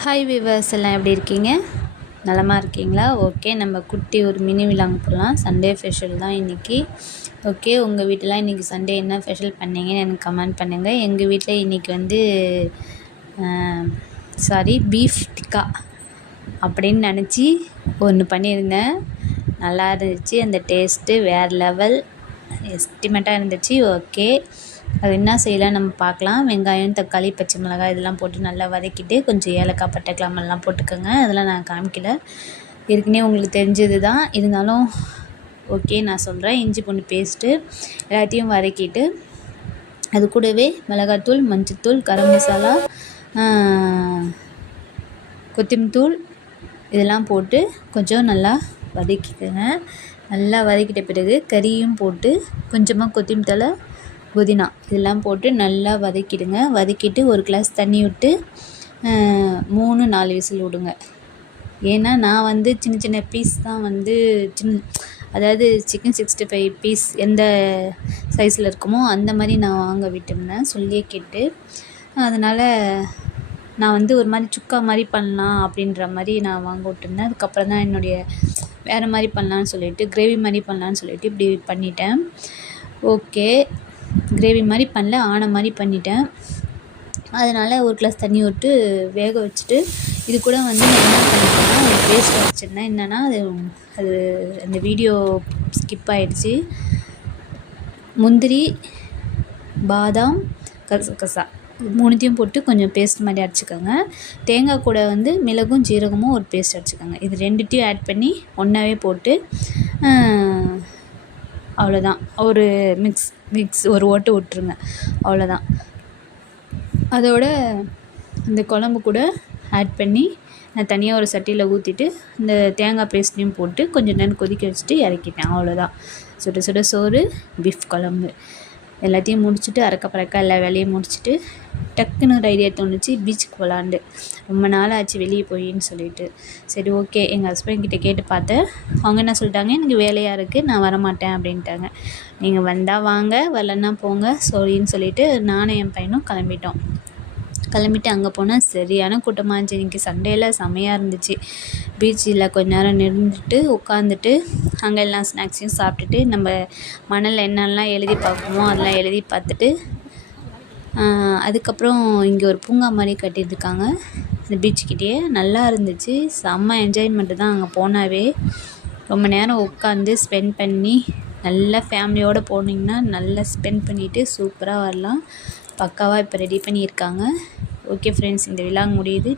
Hi viewers எல்லாம் எப்படி இருக்கீங்க? நலமாக இருக்கீங்களா? ஓகே, நம்ம குட்டி ஒரு மினி விலாங் போகலாம். சண்டே ஸ்பெஷல் தான் இன்றைக்கி. ஓகே, உங்கள் வீட்டிலாம் இன்றைக்கி சண்டே என்ன ஸ்பெஷல் பண்ணீங்கன்னு எனக்கு கமெண்ட் பண்ணுங்கள். எங்கள் வீட்டில் இன்றைக்கி வந்து பீஃப் டிக்கா அப்படின்னு நினச்சி ஒன்று பண்ணியிருந்தேன். நல்லா இருந்துச்சு. அந்த டேஸ்ட்டு வேறு லெவல் எஸ்டிமேட்டாக இருந்துச்சு. ஓகே, அது என்ன செய்யலாம் நம்ம பார்க்கலாம். வெங்காயம், தக்காளி, பச்சை மிளகாய் இதெல்லாம் போட்டு நல்லா வதக்கிட்டு கொஞ்சம் ஏலக்காய், பட்டை, கிராம்பெல்லாம் போட்டுக்கோங்க. அதெல்லாம் நான் காமிக்கல, ஏற்கனவே உங்களுக்கு தெரிஞ்சது தான். இருந்தாலும் ஓகே நான் சொல்கிறேன். இஞ்சி பூண்டு பேஸ்ட்டு எல்லாத்தையும் வதக்கிட்டு அது கூடவே மிளகாத்தூள், மஞ்சத்தூள், கரம் மசாலா, கொத்தமல்லி தூள் இதெல்லாம் போட்டு கொஞ்சம் நல்லா வதக்கிக்கோங்க. நல்லா வதக்கிட்ட பிறகு கறியும் போட்டு கொஞ்சமாக கொத்தமல்லி தழை, புதினா இதெல்லாம் போட்டு நல்லா வதக்கிடுங்க. வதக்கிட்டு ஒரு கிளாஸ் தண்ணி விட்டு 3-4 விசில் விடுங்க. ஏன்னா நான் வந்து சின்ன சின்ன பீஸ் தான் வந்து அதாவது சிக்கன் 65 பீஸ் எந்த சைஸில் இருக்குமோ அந்த மாதிரி நான் வாங்க விட்டுருந்தேன் சொல்லியே கேட்டு. அதனால் நான் வந்து ஒரு மாதிரி சுக்கா மாதிரி பண்ணலாம் அப்படின்ற மாதிரி நான் வாங்க விட்டுருந்தேன். அதுக்கப்புறம் தான் என்னுடைய வேறு மாதிரி பண்ணலான்னு சொல்லிவிட்டு கிரேவி மாதிரி பண்ணலான்னு சொல்லிவிட்டு இப்படி பண்ணிட்டேன். ஓகே, கிரேவி மாதிரி பண்ணல, ஆன மாதிரி பண்ணிட்டேன். அதனால் ஒரு கிளாஸ் தண்ணி விட்டு வேக வச்சுட்டு இது கூட வந்து நான் என்ன பண்ணிட்டேன்னா ஒரு பேஸ்ட் வச்சுருந்தேன். என்னென்னா அது அந்த வீடியோ ஸ்கிப் ஆகிடுச்சு. முந்திரி, பாதாம், கசகசா 3த்தையும் போட்டு கொஞ்சம் பேஸ்ட் மாதிரி அடிச்சுக்கோங்க. தேங்காய் கூட வந்து மிளகும் ஜீரகமும் ஒரு பேஸ்ட் அடிச்சுக்கோங்க. இது 2த்தையும் ஆட் பண்ணி ஒன்றாவே போட்டு அவ்வளோதான். ஒரு மிக்ஸ் ஒரு ஓட்டு விட்டுருங்க, அவ்வளோதான். அதோட இந்த குழம்பு கூட ஆட் பண்ணி நான் தனியாக ஒரு சட்டியில் ஊற்றிட்டு இந்த தேங்காய் பேஸ்ட்டையும் போட்டு கொஞ்சம் நேரம் கொதிக்க வச்சுட்டு இறக்கிட்டேன். அவ்வளோதான். சுட சுட சோறு, பீஃப் குழம்பு எல்லாத்தையும் முடிச்சுட்டு அறக்க எல்லா வேலையும் முடிச்சுட்டு டக்குன்னு ஒரு ஐடியா தோணுச்சு, பீச்சுக்கு போகலான்ட்டு. ரொம்ப நாள் ஆச்சு வெளியே போயின்னு சொல்லிட்டு. சரி ஓகே, எங்கள் ஹஸ்பண்ட் கிட்டே கேட்டு பார்த்தேன். அவங்க என்ன சொல்லிட்டாங்க, எனக்கு வேலையாக இருக்குது, நான் வரமாட்டேன் அப்படின்ட்டாங்க. நீங்கள் வந்தால் வாங்க, வரலன்னா போங்க சரின்னு சொல்லிவிட்டு நானும் என் பையனும் கிளம்பிட்டு அங்கே போனால் சரியான கூட்டமாக இருந்துச்சு. இன்றைக்கி சண்டேயில் செமையாக இருந்துச்சு. பீச்சில் கொஞ்ச நேரம் நின்றுட்டு உட்காந்துட்டு அங்கே எல்லாம் ஸ்நாக்ஸையும் சாப்பிட்டுட்டு நம்ம மணலில் என்னெல்லாம் எழுதி பார்ப்போமோ அதெல்லாம் எழுதி பார்த்துட்டு அதுக்கப்புறம் இங்கே ஒரு பூங்கா மாதிரி கட்டியிருக்காங்க இந்த பீச்சுக்கிட்டேயே. நல்லா இருந்துச்சு. செம்ம என்ஜாய்மெண்ட்டு தான் அங்கே போனாவே. ரொம்ப நேரம் உட்காந்து ஸ்பெண்ட் பண்ணி நல்லா ஃபேமிலியோடு போனீங்கன்னா நல்லா ஸ்பெண்ட் பண்ணிவிட்டு சூப்பராக வரலாம். பக்காவாக இப்போ ரெடி பண்ணியிருக்காங்க. ஓகே ஃப்ரெண்ட்ஸ், இந்த விழா முடியுது.